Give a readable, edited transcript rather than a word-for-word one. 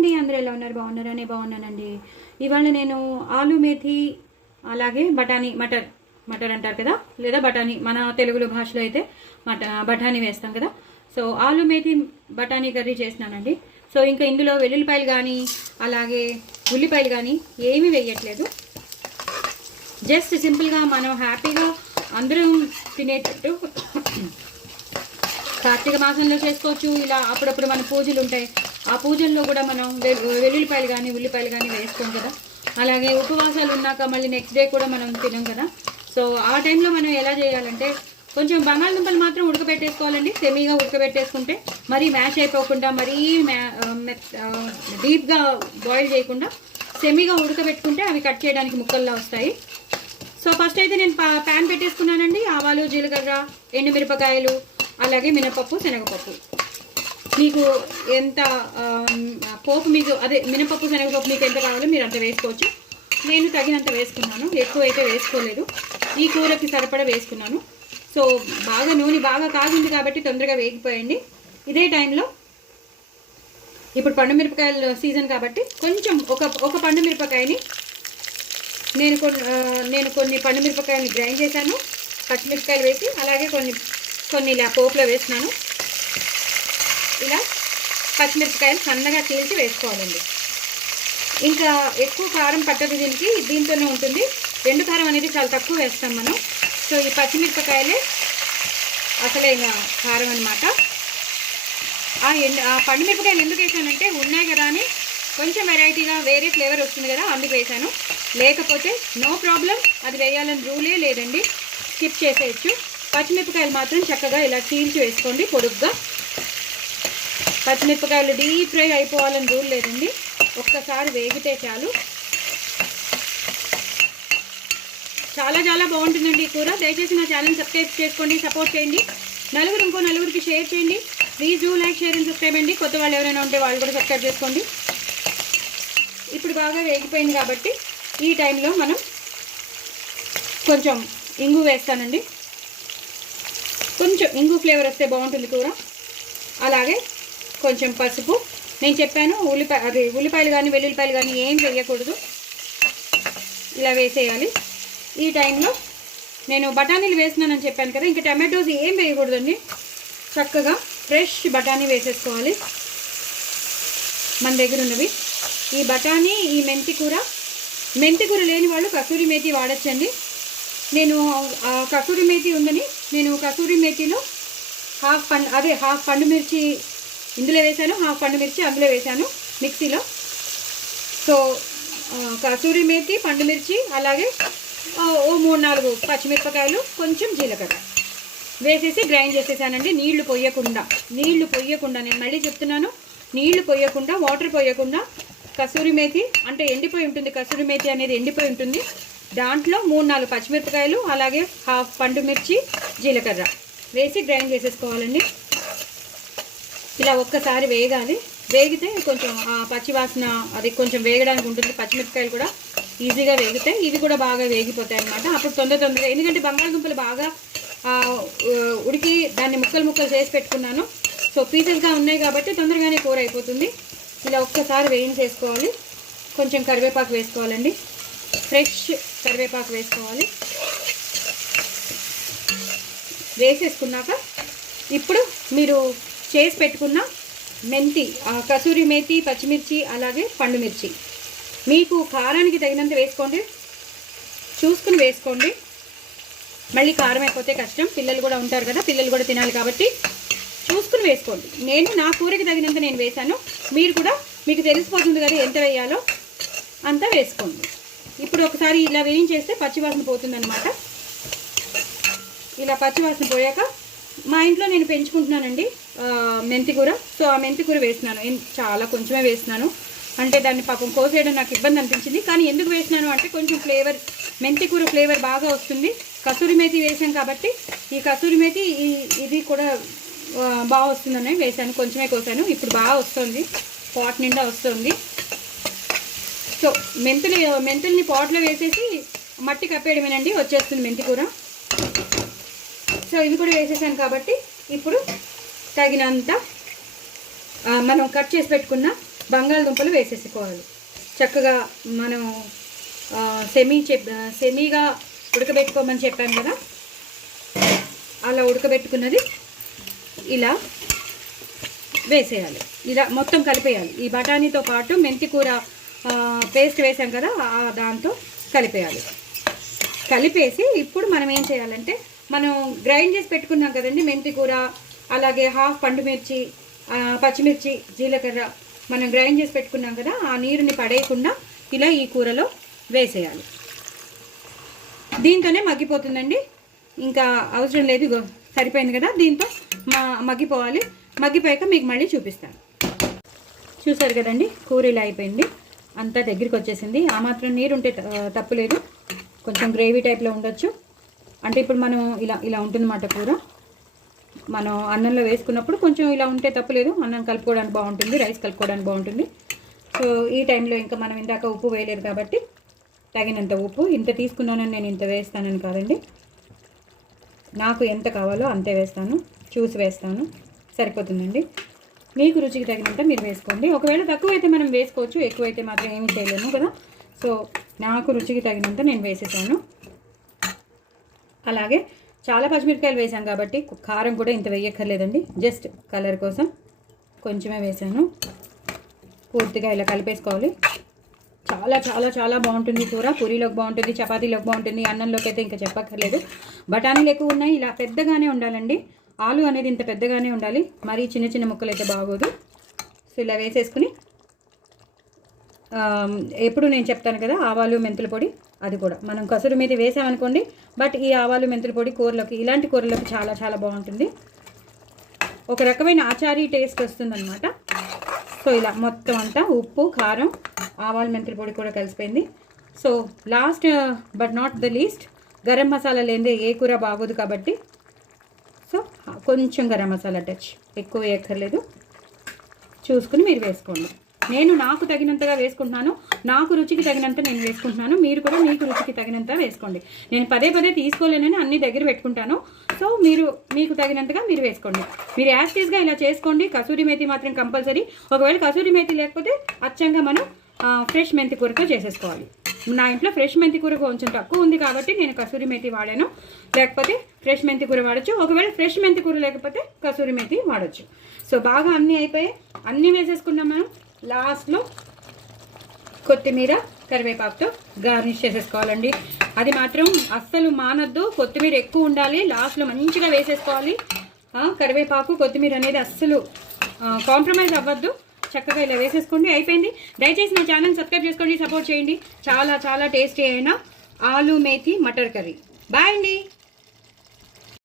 అండి, అందరూ ఎలా ఉన్నారు? బాగున్నారా? నేను బాగున్నానండి. ఇవాళ నేను ఆలు మేథి అలాగే బఠానీ మటర్ అంటారు కదా, లేదా బఠానీ మన తెలుగులో భాషలో అయితే బఠానీ వేస్తాం కదా. సో ఆలు మేథి బఠానీ కర్రీ చేసినానండి. సో ఇంకా ఇందులో వెల్లుల్లిపాయలు కానీ అలాగే ఉల్లిపాయలు కానీ ఏమీ వేయట్లేదు. జస్ట్ సింపుల్గా మనం హ్యాపీగా అందరం తినేటట్టు కార్తీక మాసంలో చేసుకోవచ్చు. ఇలా అప్పుడప్పుడు మన పూజలు ఉంటాయి, ఆ పూజల్లో కూడా మనం వెల్లుల్లిపాయలు కానీ ఉల్లిపాయలు కానీ వేస్తాం కదా. అలాగే ఉపవాసాలు ఉన్నాక మళ్ళీ నెక్స్ట్ డే కూడా మనం తినం కదా. సో ఆ టైంలో మనం ఎలా చేయాలంటే కొంచెం బంగాళదుంపలు మాత్రం ఉడకబెట్టేసుకోవాలండి. సెమీగా ఉడకబెట్టేసుకుంటే మరీ మ్యాష్ అయిపోకుండా, మరీ డీప్గా బాయిల్ చేయకుండా సెమీగా ఉడకబెట్టుకుంటే అవి కట్ చేయడానికి ముక్కల్లా వస్తాయి. సో ఫస్ట్ అయితే నేను ప్యాన్ పెట్టేసుకున్నానండి. ఆవాలు, జీలకర్ర, ఎండుమిరపకాయలు, అలాగే మినపప్పు, శనగపప్పు. మీకు ఎంత పోపు మీకు అదే మినపప్పు శనగపప్పు మీకు ఎంత కావాలో మీరు అంత వేసుకోవచ్చు. నేను తగినంత వేసుకున్నాను, ఎక్కువ అయితే వేసుకోలేదు. ఈ కూరకి సరిపడా వేసుకున్నాను. సో బాగా నూనె బాగా కాగింది కాబట్టి తొందరగా వేగిపోయండి. ఇదే టైంలో ఇప్పుడు పండు మిరపకాయల సీజన్ కాబట్టి కొంచెం ఒక పండు మిరపకాయని నేను కొన్ని పండు మిరపకాయలు గ్రైండ్ చేశాను, పచ్చిమిరపకాయలు వేసి, అలాగే కొన్ని ఇలా పోపులో వేసినాను. ఇలా పచ్చిమిరపకాయలు సన్నగా చీల్చి వేసుకోవాలండి. ఇంకా ఎక్కువ కారం పట్టదు, దీంతోనే ఉంటుంది. ఎండు కారం అనేది చాలా తక్కువ వేస్తాం మనం. సో ఈ పచ్చిమిరపకాయలే అసలైన కారం అనమాట. ఆ పండు మిరపకాయలు ఎందుకు వేసానంటే ఉన్నాయి కదా అని కొంచెం వెరైటీగా వేరే ఫ్లేవర్ వస్తుంది కదా, అందుకు వేసాను. లేకపోతే నో ప్రాబ్లం, అది వేయాలని రూలే లేదండి, స్కిప్ చేసేయచ్చు. పచ్చిమిరపకాయలు మాత్రం చక్కగా ఇలా చీల్చి వేసుకోండి పొడుగ్గా. పచ్చిమిరపకాయలు డీప్ ఫ్రై అయిపోవాలని రూల్ లేదండి, ఒక్కసారి వేగితే చాలు. చాలా చాలా బాగుంటుందండి ఈ కూర. దయచేసి నా ఛానల్ సబ్స్క్రైబ్ చేసుకోండి, సపోర్ట్ చేయండి. ఇంకో నలుగురికి షేర్ చేయండి. Please do like, share and subscribe అండి. కొత్త వాళ్ళు ఎవరైనా ఉంటే వాళ్ళు కూడా సబ్స్క్రైబ్ చేసుకోండి. ఇప్పుడు బాగా వేగిపోయింది కాబట్టి ఈ టైంలో మనం కొంచెం ఇంగు వేస్తానండి. కొంచెం ఇంగు ఫ్లేవర్ వస్తే బాగుంటుంది కూర. అలాగే కొంచెం పసుపు. నేను చెప్పాను ఉల్లిపాయలు కానీ వెల్లుల్లిపాయలు కానీ ఏం వేయకూడదు, ఇలా వేసేయాలి. ఈ టైంలో నేను బఠానీలు వేసినానని చెప్పాను కదా, ఇంకా టమాటోస్ ఏం వేయకూడదండి. చక్కగా ఫ్రెష్ బఠానీ వేసేసుకోవాలి మన దగ్గర ఉన్నవి. ఈ బఠానీ, ఈ మెంతి కూర లేని వాళ్ళు కసూరి మేతి వాడచ్చండి. నేను కసూరి మేతి ఉందని నేను కసూరి మేతిలో హాఫ్ పండు మిర్చి ఇందులో వేసాను, హాఫ్ పండు మిర్చి అందులో వేసాను మిక్సీలో. సో కసూరి మేతి, పండు మిర్చి, అలాగే ఓ 3-4 పచ్చిమిరపకాయలు, కొంచెం జీలకర్ర వేసేసి గ్రైండ్ చేసేసానండి. నీళ్లు పొయ్యకుండా నేను మళ్ళీ చెప్తున్నాను, నీళ్లు పొయ్యకుండా, వాటర్ పొయ్యకుండా. కసూరి మేతి అంటే ఎండిపోయి ఉంటుంది, కసూరి మేతి అనేది ఎండిపోయి ఉంటుంది. దాంట్లో 3-4 పచ్చిమిరపకాయలు, అలాగే హాఫ్ పండు మిర్చి, జీలకర్ర వేసి గ్రైండ్ చేసేసుకోవాలండి. ఇలా ఒక్కసారి వేగాలి. వేగితే కొంచెం ఆ పచ్చివాసన అది కొంచెం వేగడానికి ఉంటుంది. పచ్చిమిరపకాయలు కూడా ఈజీగా వేగితే ఇవి కూడా బాగా వేగిపోతాయి అన్నమాట. అప్పుడు తొందరగా, ఎందుకంటే బంగాళదుంపలు బాగా ఉడికి దాన్ని ముక్కలు చేసి పెట్టుకున్నాను. సో పీసెస్గా ఉన్నాయి కాబట్టి తొందరగానే కూర అయిపోతుంది. ఇలా ఒక్కసారి వేయించేసుకోవాలి. కొంచెం కరివేపాకు వేసుకోవాలండి, ఫ్రెష్ కరివేపాకు వేసుకోవాలి. వేసేసుకున్నాక ఇప్పుడు మీరు చేసి పెట్టుకున్న మెంతి, కసూరి మేతి, పచ్చిమిర్చి, అలాగే పండు మిర్చి మీకు కారానికి తగినంత వేసుకోండి, చూసుకుని వేసుకోండి. మళ్ళీ కారం అయిపోతే కష్టం, పిల్లలు కూడా ఉంటారు కదా, పిల్లలు కూడా తినాలి కాబట్టి చూసుకుని వేసుకోండి. నేను నా కూరకి తగినంత నేను వేసాను, మీరు కూడా మీకు తెలిసిపోతుంది కదా ఎంత వేయాలో అంతా వేసుకోండి. ఇప్పుడు ఒకసారి ఇలా వేయించేస్తే పచ్చివాసన పోతుందన్నమాట. ఇలా పచ్చివాసన పోయాక మా ఇంట్లో నేను పెంచుకుంటున్నానండి మెంతి కూర. సో ఆ మెంతి కూర వేసినాను, చాలా కొంచెమే వేసినాను. అంటే దాన్ని పాపం కోసేయడం నాకు ఇబ్బంది అనిపించింది. కానీ ఎందుకు వేసినాను అంటే కొంచెం ఫ్లేవర్, మెంతి కూర ఫ్లేవర్ బాగా వస్తుంది. కసూరి మేతి వేసాం కాబట్టి ఈ కసూరి మేతి ఇది కూడా బాగా వస్తుందని వేసాను, కొంచెమే కోసాను. ఇప్పుడు బాగా వస్తుంది, పాట్ నిండా వస్తుంది. సో మెంతుల్ని పాట్లో వేసేసి మట్టి కప్పేయడమేనండి, వచ్చేస్తుంది మెంతి కూర. సో ఇవి కూడా వేసేసాను కాబట్టి ఇప్పుడు తగినంత మనం కట్ చేసి పెట్టుకున్న బంగాళదుంపలు వేసేసుకోవాలి. చక్కగా మనం సెమీగా ఉడకబెట్టుకోమని చెప్పాను కదా, అలా ఉడకబెట్టుకున్నది ఇలా వేసేయాలి. ఇలా మొత్తం కలిపేయాలి. ఈ బఠానీతో పాటు మెంతి కూర పేస్ట్ వేసాం కదా, దాంతో కలిపేయాలి. కలిపేసి ఇప్పుడు మనం ఏం చేయాలంటే, మనం గ్రైండ్ చేసి పెట్టుకున్నాం కదండి మెంతి కూర, అలాగే హాఫ్ పండు మిర్చి, పచ్చిమిర్చి, జీలకర్ర మనం గ్రైండ్ చేసి పెట్టుకున్నాం కదా, ఆ నీరుని పడేయకుండా ఇలా ఈ కూరలో వేసేయాలి. దీంతోనే మగ్గిపోతుందండి, ఇంకా అవసరం లేదు. సరిపోయింది కదా, దీంతో మగ్గిపోవాలి. మగ్గిపోయాక మీకు మళ్ళీ చూపిస్తాను. చూసారు కదండి, కూర ఇలా అయిపోయింది, అంతా దగ్గరికి వచ్చేసింది. ఆ మాత్రం నీరు ఉంటే తప్పులేదు, కొంచెం గ్రేవీ టైప్లో ఉండొచ్చు. అంటే ఇప్పుడు మనం ఇలా ఉంటుందన్నమాట కూర. మనం అన్నంలో వేసుకున్నప్పుడు కొంచెం ఇలా ఉంటే తప్పులేదు, అన్నం కలుపుకోవడానికి బాగుంటుంది, రైస్ కలుపుకోవడానికి బాగుంటుంది. సో ఈ టైంలో ఇంకా మనం ఇందాక ఉప్పు వేయలేదు కాబట్టి తగినంత ఉప్పు, ఇంత తీసుకున్నానని నేను ఇంత వేస్తానని కాదండి, నాకు ఎంత కావాలో అంతే వేస్తాను, చూసి వేస్తాను, సరిపోతుందండి. మీకు రుచికి తగినంత మీరు వేసుకోండి. ఒకవేళ తక్కువైతే మనం వేసుకోవచ్చు, ఎక్కువైతే మాత్రం ఏమీ చేయలేము కదా. సో నాకు రుచికి తగినంత నేను వేసేసాను. అలాగే చాలా పచ్చిమిరపకాయలు వేసాం కాబట్టి కారం కూడా ఇంత వేయక్కర్లేదండి, జస్ట్ కలర్ కోసం కొంచెమే వేసాను. పూర్తిగా ఇలా కలిపేసుకోవాలి. చాలా చాలా చాలా బాగుంటుంది కూర. పూరీలోకి బాగుంటుంది, చపాతీలోకి బాగుంటుంది, అన్నంలోకి అయితే ఇంకా చెప్పక్కర్లేదు. బఠానీలు ఎక్కువ ఉన్నాయి, ఇలా పెద్దగానే ఉండాలండి. ఆలు అనేది ఇంత పెద్దగానే ఉండాలి, మరీ చిన్న చిన్న ముక్కలు అయితే బాగోదు. సో ఇలా వేసేసుకుని ఎప్పుడు నేను చెప్తాను కదా, ఆవాలు మెంతుల పొడి, అది కూడా మనం కసూరి మేతి వేసామనుకోండి, బట్ ఈ ఆవాలు మెంతుల పొడి కూరలోకి, ఇలాంటి కూరలోకి చాలా చాలా బాగుంటుంది. ఒక రకమైన ఆచారీ టేస్ట్ వస్తుందన్నమాట. సో ఇలా మొత్తం అంతా ఉప్పు, కారం, ఆవాలు మెంతుల పొడి కూడా కలిసిపోయింది. So last but not the least, garam masala లేనిదే ఏ కూర బాగోదు కాబట్టి సో కొంచెం గరం మసాలా టచ్, ఎక్కువ వేయక్కర్లేదు, చూసుకుని మీరు వేసుకోండి. నేను నాకు తగినంతగా వేసుకుంటున్నాను, నాకు రుచికి తగినంత నేను వేసుకుంటున్నాను, మీరు కూడా మీకు రుచికి తగినంత వేసుకోండి. నేను పదే పదే తీసుకోలేనని అన్ని దగ్గర పెట్టుకుంటాను. సో మీకు తగినంతగా మీరు వేసుకోండి. మీరు యాస్టీస్గా ఇలా చేసుకోండి. కసూరి మేతి మాత్రం కంపల్సరీ. ఒకవేళ కసూరి మేతి లేకపోతే అచ్చంగా మనం ఫ్రెష్ మెంతి కూరతో చేసేసుకోవాలి. నా ఇంట్లో ఫ్రెష్ మెంతి కూర కొంచెం తక్కువ ఉంది కాబట్టి నేను కసూరి మేతి వాడాను, లేకపోతే ఫ్రెష్ మెంతి కూర వాడచ్చు. ఒకవేళ ఫ్రెష్ మెంతి కూర లేకపోతే కసూరి మేతి వాడచ్చు. సో బాగా అన్నీ అయిపోయాయి, అన్నీ వేసేసుకున్నాం. మనం లాస్ట్లో కొత్తిమీర, కరివేపాకుతో గార్నిష్ చేసేసుకోవాలండి. అది మాత్రం అస్సలు మానద్దు, కొత్తిమీర ఎక్కువ ఉండాలి, లాస్ట్లో మంచిగా వేసేసుకోవాలి. కరివేపాకు, కొత్తిమీర అనేది అస్సలు కాంప్రమైజ్ అవ్వద్దు. చక్కగా ఇలా వేసేసుకోండి, అయిపోయింది. దయచేసి నా ఛానల్ సబ్స్క్రైబ్ చేసుకోండి, సపోర్ట్ చేయండి. చాలా చాలా టేస్టీ అయిన ఆలు మేతి మటర్ కర్రీ. బాయ్ అండి.